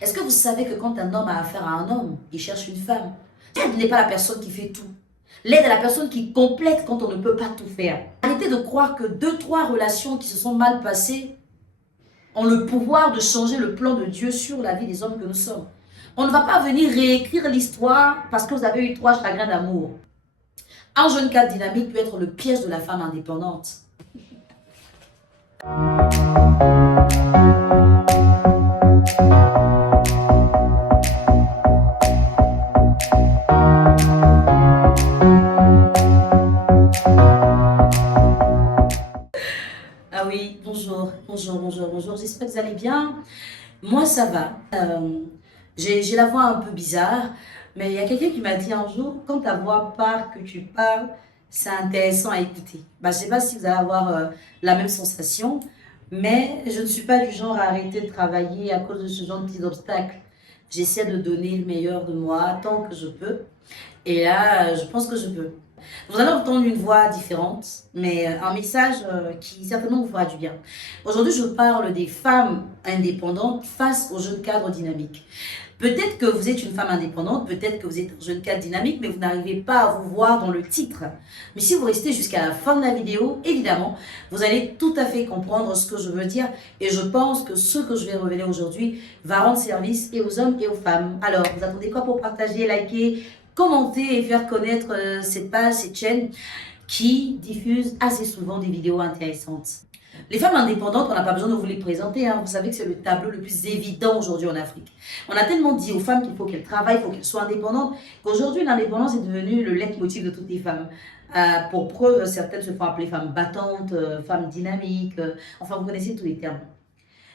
Est-ce que vous savez que quand un homme a affaire à un homme, il cherche une femme? L'aide n'est pas la personne qui fait tout. L'aide est la personne qui complète quand on ne peut pas tout faire. Arrêtez de croire que 2, 3 relations qui se sont mal passées ont le pouvoir de changer le plan de Dieu sur la vie des hommes que nous sommes. On ne va pas venir réécrire l'histoire parce que vous avez eu 3 chagrins d'amour. Un jeune cadre dynamique peut être le piège de la femme indépendante. Ah oui, bonjour. J'espère que vous allez bien. Moi, ça va. J'ai la voix un peu bizarre, mais il y a quelqu'un qui m'a dit un jour, quand ta voix part, que tu parles, c'est intéressant à écouter. Bah, je ne sais pas si vous allez avoir la même sensation, mais je ne suis pas du genre à arrêter de travailler à cause de ce genre de petits obstacles. J'essaie de donner le meilleur de moi tant que je peux. Et là, je pense que je peux. Vous allez entendre une voix différente, mais un message qui certainement vous fera du bien. Aujourd'hui, je parle des femmes indépendantes face aux jeunes cadres dynamiques. Peut-être que vous êtes une femme indépendante, peut-être que vous êtes un jeune cadre dynamique, mais vous n'arrivez pas à vous voir dans le titre. Mais si vous restez jusqu'à la fin de la vidéo, évidemment, vous allez tout à fait comprendre ce que je veux dire. Et je pense que ce que je vais révéler aujourd'hui va rendre service et aux hommes et aux femmes. Alors, vous attendez quoi pour partager, liker, commenter et faire connaître cette page, cette chaîne qui diffuse assez souvent des vidéos intéressantes. Les femmes indépendantes, on n'a pas besoin de vous les présenter. Hein. Vous savez que c'est le tableau le plus évident aujourd'hui en Afrique. On a tellement dit aux femmes qu'il faut qu'elles travaillent, il faut qu'elles soient indépendantes, qu'aujourd'hui l'indépendance est devenue le leitmotiv de toutes les femmes. Pour preuve, certaines se font appeler femmes battantes, femmes dynamiques, enfin vous connaissez tous les termes.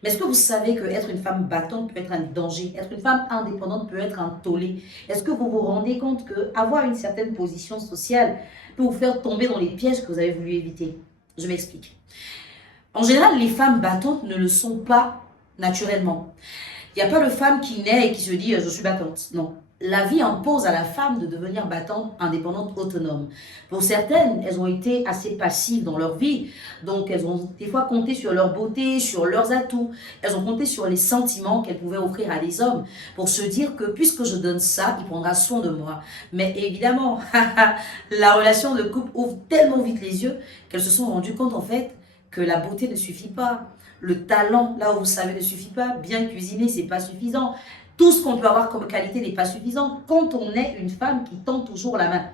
Mais est-ce que vous savez qu'être une femme battante peut être un danger? Être une femme indépendante peut être un tollé? Est-ce que vous vous rendez compte qu'avoir une certaine position sociale peut vous faire tomber dans les pièges que vous avez voulu éviter? Je m'explique. En général, les femmes battantes ne le sont pas naturellement. Il n'y a pas de femme qui naît et qui se dit « je suis battante ». Non. La vie impose à la femme de devenir battante, indépendante, autonome. Pour certaines, elles ont été assez passives dans leur vie. Donc, elles ont des fois compté sur leur beauté, sur leurs atouts. Elles ont compté sur les sentiments qu'elles pouvaient offrir à des hommes pour se dire que puisque je donne ça, il prendra soin de moi. Mais évidemment, la relation de couple ouvre tellement vite les yeux qu'elles se sont rendues compte en fait que la beauté ne suffit pas. Le talent, là où vous savez, ne suffit pas. Bien cuisiner, c'est pas suffisant. Tout ce qu'on peut avoir comme qualité n'est pas suffisant quand on est une femme qui tend toujours la main.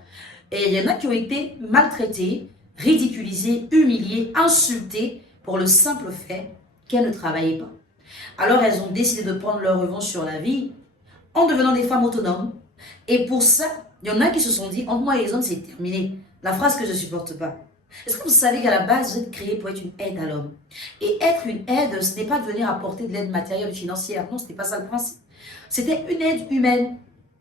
Et il y en a qui ont été maltraitées, ridiculisées, humiliées, insultées pour le simple fait qu'elles ne travaillaient pas. Alors elles ont décidé de prendre leur revanche sur la vie en devenant des femmes autonomes. Et pour ça, il y en a qui se sont dit, entre moi et les hommes, c'est terminé. La phrase que je ne supporte pas. Est-ce que vous savez qu'à la base, vous êtes créé pour être une aide à l'homme? Et être une aide, ce n'est pas de venir apporter de l'aide matérielle ou financière. Non, ce n'était pas ça le principe. C'était une aide humaine.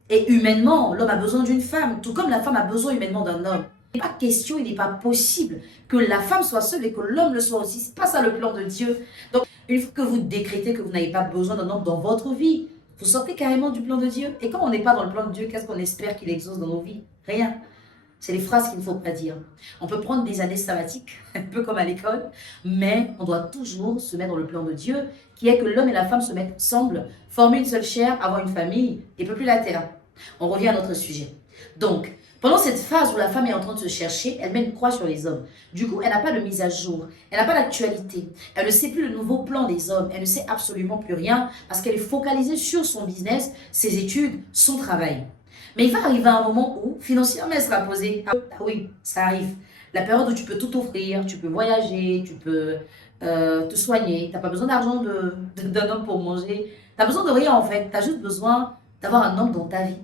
Et humainement, l'homme a besoin d'une femme, tout comme la femme a besoin humainement d'un homme. Il n'est pas question, il n'est pas possible que la femme soit seule et que l'homme le soit aussi. Ce n'est pas ça le plan de Dieu. Donc, une fois que vous décrétez que vous n'avez pas besoin d'un homme dans votre vie, vous sortez carrément du plan de Dieu. Et quand on n'est pas dans le plan de Dieu, qu'est-ce qu'on espère qu'il exauce dans nos vies? Rien. C'est les phrases qu'il ne faut pas dire. On peut prendre des années sabbatiques, un peu comme à l'école, mais on doit toujours se mettre dans le plan de Dieu, qui est que l'homme et la femme se mettent ensemble, former une seule chair, avoir une famille et peupler la terre. On revient à notre sujet. Donc, pendant cette phase où la femme est en train de se chercher, elle met une croix sur les hommes. Du coup, elle n'a pas de mise à jour, elle n'a pas d'actualité, elle ne sait plus le nouveau plan des hommes, elle ne sait absolument plus rien parce qu'elle est focalisée sur son business, ses études, son travail. Mais il va arriver un moment où, financièrement, elle sera posée. Ah oui, ça arrive. La période où tu peux tout offrir, tu peux voyager, tu peux te soigner. Tu n'as pas besoin d'argent d'un homme pour manger. Tu n'as besoin de rien en fait. Tu as juste besoin d'avoir un homme dans ta vie.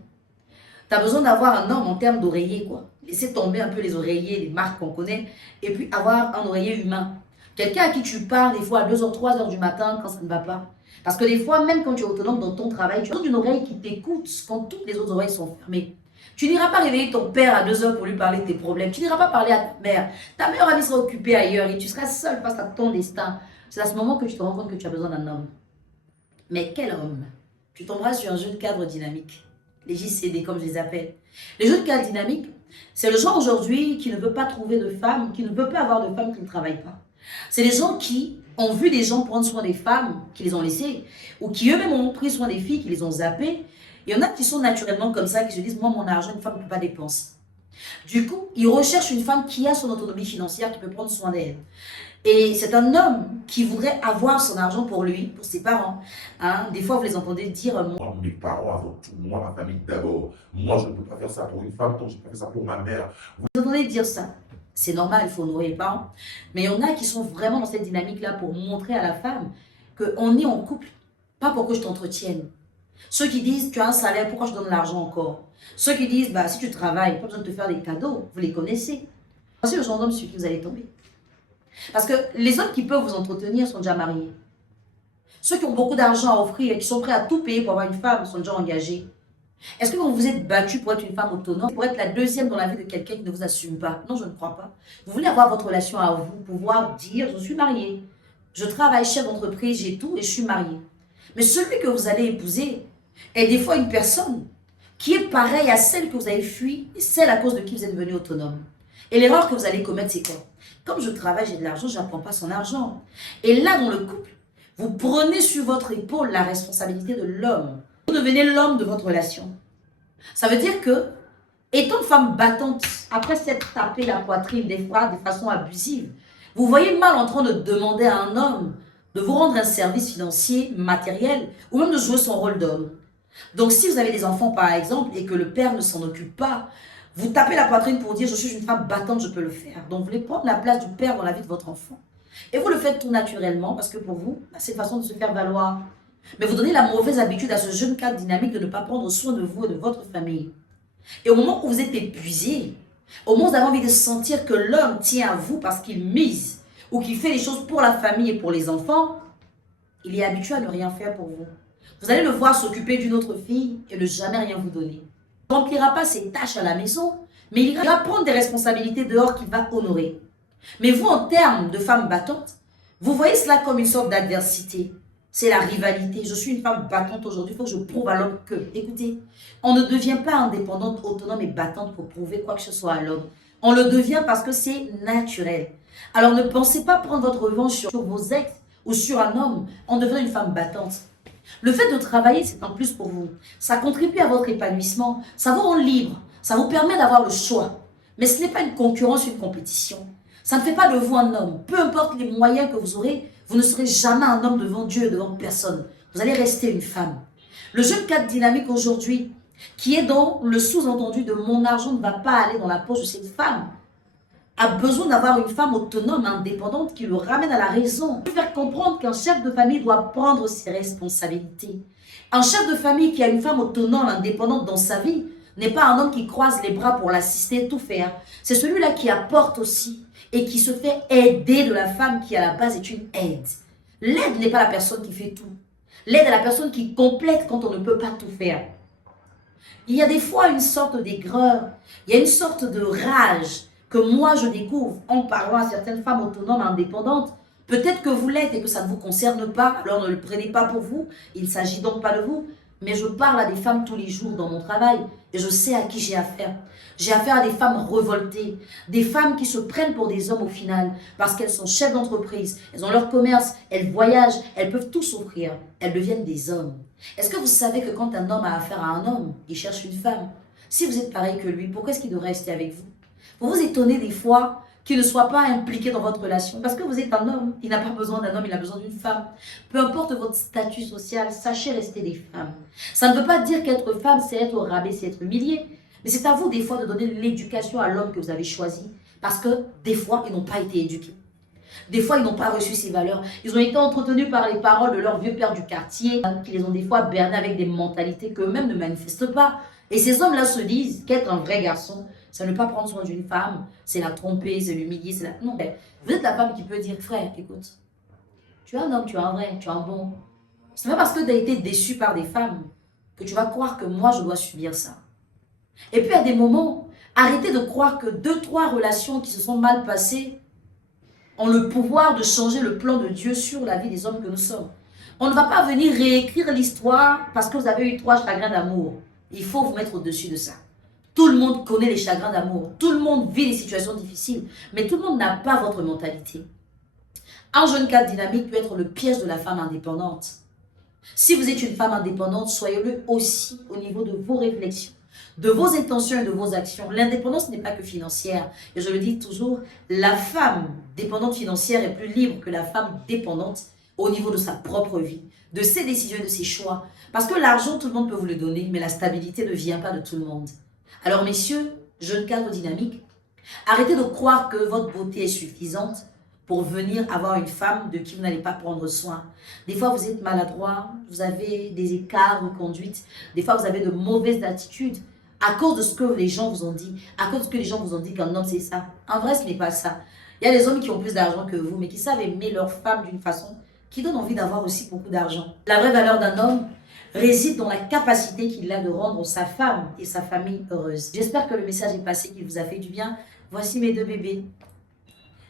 Tu as besoin d'avoir un homme en termes d'oreiller, quoi. Laisser tomber un peu les oreillers, les marques qu'on connaît, et puis avoir un oreiller humain. Quelqu'un à qui tu parles des fois à 2h, 3h du matin quand ça ne va pas. Parce que des fois, même quand tu es autonome dans ton travail, tu as une oreille qui t'écoute quand toutes les autres oreilles sont fermées. Tu n'iras pas réveiller ton père à 2h pour lui parler de tes problèmes. Tu n'iras pas parler à ta mère. Ta meilleure amie sera occupée ailleurs et tu seras seule face à ton destin. C'est à ce moment que tu te rends compte que tu as besoin d'un homme. Mais quel homme? Tu tomberas sur un jeune cadre dynamique. Les JCD, comme je les appelle. Les jeunes cadres dynamiques, c'est le genre aujourd'hui qui ne veut pas trouver de femme, qui ne veut pas avoir de femme qui ne travaille pas. C'est les gens qui ont vu des gens prendre soin des femmes qui les ont laissées, ou qui eux-mêmes ont pris soin des filles, qui les ont zappées. Il y en a qui sont naturellement comme ça, qui se disent, moi, mon argent, une femme ne peut pas dépenser. Du coup, ils recherchent une femme qui a son autonomie financière, qui peut prendre soin d'elle. Et c'est un homme qui voudrait avoir son argent pour lui, pour ses parents. Hein. Des fois, vous les entendez dire, Moi, mes parents avant tout, moi, ma famille d'abord. Moi, je ne peux pas faire ça pour une femme, donc je ne peux pas faire ça pour ma mère. vous entendez dire ça. C'est normal, il faut honorer les parents. Mais il y en a qui sont vraiment dans cette dynamique-là pour montrer à la femme qu'on est en couple, pas pour que je t'entretienne. Ceux qui disent, tu as un salaire, pourquoi je donne l'argent encore? Ceux qui disent, bah, si tu travailles, pas besoin de te faire des cadeaux, vous les connaissez. Voici le genre d'homme sur qui vous allez tomber. Parce que les hommes qui peuvent vous entretenir sont déjà mariés. Ceux qui ont beaucoup d'argent à offrir et qui sont prêts à tout payer pour avoir une femme sont déjà engagés. Est-ce que vous vous êtes battu pour être une femme autonome, pour être la deuxième dans la vie de quelqu'un qui ne vous assume pas? Non, je ne crois pas. Vous voulez avoir votre relation à vous, pouvoir dire, je suis mariée, je travaille chef d'entreprise, j'ai tout et je suis mariée. Mais celui que vous allez épouser est des fois une personne qui est pareille à celle que vous avez fui et celle à cause de qui vous êtes devenu autonome. Et l'erreur que vous allez commettre, c'est quoi? Comme je travaille, j'ai de l'argent, je n'apprends pas son argent. Et là, dans le couple, vous prenez sur votre épaule la responsabilité de l'homme. Vous devenez l'homme de votre relation. Ça veut dire que, étant une femme battante, après s'être tapé la poitrine des fois de façon abusive, vous voyez mal en train de demander à un homme de vous rendre un service financier, matériel, ou même de jouer son rôle d'homme. Donc si vous avez des enfants par exemple, et que le père ne s'en occupe pas, vous tapez la poitrine pour dire je suis une femme battante, je peux le faire. Donc vous voulez prendre la place du père dans la vie de votre enfant. Et vous le faites tout naturellement, parce que pour vous, c'est une façon de se faire valoir. Mais vous donnez la mauvaise habitude à ce jeune cadre dynamique de ne pas prendre soin de vous et de votre famille. Et au moment où vous êtes épuisé, au moment où vous avez envie de sentir que l'homme tient à vous parce qu'il mise, ou qu'il fait les choses pour la famille et pour les enfants, il est habitué à ne rien faire pour vous. Vous allez le voir s'occuper d'une autre fille et ne jamais rien vous donner. Il ne remplira pas ses tâches à la maison, mais il ira prendre des responsabilités dehors qu'il va honorer. Mais vous, en termes de femme battante, vous voyez cela comme une sorte d'adversité. C'est la rivalité. Je suis une femme battante aujourd'hui, il faut que je prouve à l'homme que, écoutez, on ne devient pas indépendante, autonome et battante pour prouver quoi que ce soit à l'homme. On le devient parce que c'est naturel. Alors ne pensez pas prendre votre revanche sur vos ex ou sur un homme en devenant une femme battante. Le fait de travailler, c'est un plus pour vous. Ça contribue à votre épanouissement, ça vous rend libre, ça vous permet d'avoir le choix. Mais ce n'est pas une concurrence, une compétition. Ça ne fait pas de vous un homme. Peu importe les moyens que vous aurez, vous ne serez jamais un homme devant Dieu et devant personne. Vous allez rester une femme. Le jeune cadre dynamique aujourd'hui, qui est dans le sous-entendu de mon argent ne va pas aller dans la poche de cette femme, a besoin d'avoir une femme autonome, indépendante, qui le ramène à la raison. Faire comprendre qu'un chef de famille doit prendre ses responsabilités. Un chef de famille qui a une femme autonome, indépendante dans sa vie, n'est pas un homme qui croise les bras pour l'assister, tout faire. C'est celui-là qui apporte aussi et qui se fait aider de la femme qui à la base est une aide. L'aide n'est pas la personne qui fait tout. L'aide est la personne qui complète quand on ne peut pas tout faire. Il y a des fois une sorte d'aigreur, il y a une sorte de rage que moi je découvre en parlant à certaines femmes autonomes, indépendantes. Peut-être que vous l'êtes et que ça ne vous concerne pas, alors ne le prenez pas pour vous, il ne s'agit donc pas de vous. Mais je parle à des femmes tous les jours dans mon travail et je sais à qui j'ai affaire. J'ai affaire à des femmes révoltées, des femmes qui se prennent pour des hommes au final parce qu'elles sont chefs d'entreprise, elles ont leur commerce, elles voyagent, elles peuvent tout s'offrir. Elles deviennent des hommes. Est-ce que vous savez que quand un homme a affaire à un homme, il cherche une femme? Si vous êtes pareil que lui, pourquoi est-ce qu'il devrait rester avec vous? Vous vous étonnez des fois qu'il ne soit pas impliqué dans votre relation. Parce que vous êtes un homme. Il n'a pas besoin d'un homme, il a besoin d'une femme. Peu importe votre statut social, sachez rester des femmes. Ça ne veut pas dire qu'être femme, c'est être au rabais, c'est être humilié. Mais c'est à vous des fois de donner l'éducation à l'homme que vous avez choisi. Parce que des fois, ils n'ont pas été éduqués. Des fois, ils n'ont pas reçu ces valeurs. Ils ont été entretenus par les paroles de leurs vieux pères du quartier, qui les ont des fois bernés avec des mentalités qu'eux-mêmes ne manifestent pas. Et ces hommes-là se disent qu'être un vrai garçon, c'est ne pas prendre soin d'une femme, c'est la tromper, c'est l'humilier, c'est la... Non, vous êtes la femme qui peut dire, frère, écoute, tu es un homme, tu es un vrai, tu es un bon. Ce n'est pas parce que tu as été déçu par des femmes que tu vas croire que moi, je dois subir ça. Et puis, à des moments, arrêtez de croire que 2-3 relations qui se sont mal passées ont le pouvoir de changer le plan de Dieu sur la vie des hommes que nous sommes. On ne va pas venir réécrire l'histoire parce que vous avez eu 3 chagrins d'amour. Il faut vous mettre au-dessus de ça. Tout le monde connaît les chagrins d'amour. Tout le monde vit des situations difficiles. Mais tout le monde n'a pas votre mentalité. Un jeune cadre dynamique peut être le piège de la femme indépendante. Si vous êtes une femme indépendante, soyez-le aussi au niveau de vos réflexions, de vos intentions et de vos actions. L'indépendance n'est pas que financière. Et je le dis toujours, la femme dépendante financière est plus libre que la femme dépendante au niveau de sa propre vie, de ses décisions et de ses choix. Parce que l'argent, tout le monde peut vous le donner, mais la stabilité ne vient pas de tout le monde. Alors messieurs, jeunes cadres dynamiques, arrêtez de croire que votre beauté est suffisante pour venir avoir une femme de qui vous n'allez pas prendre soin. Des fois, vous êtes maladroit, vous avez des écarts de conduite, des fois, vous avez de mauvaises attitudes à cause de ce que les gens vous ont dit, à cause de ce que les gens vous ont dit qu'un homme, c'est ça. En vrai, ce n'est pas ça. Il y a des hommes qui ont plus d'argent que vous, mais qui savent aimer leur femme d'une façon qui donne envie d'avoir aussi beaucoup d'argent. La vraie valeur d'un homme réside dans la capacité qu'il a de rendre sa femme et sa famille heureuses. J'espère que le message est passé, qu'il vous a fait du bien. Voici mes deux bébés.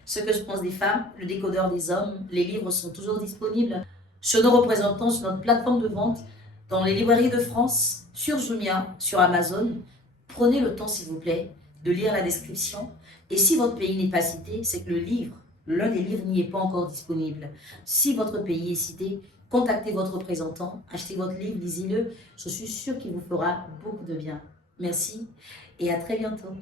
Ce que je pense des femmes, le décodeur des hommes, les livres sont toujours disponibles chez nos représentants sur notre plateforme de vente, dans les librairies de France, sur Jumia, sur Amazon. Prenez le temps, s'il vous plaît, de lire la description. Et si votre pays n'est pas cité, c'est que le livre, l'un des livres n'y est pas encore disponible. Si votre pays est cité, contactez votre représentant, achetez votre livre, lisez-le. Je suis sûre qu'il vous fera beaucoup de bien. Merci et à très bientôt.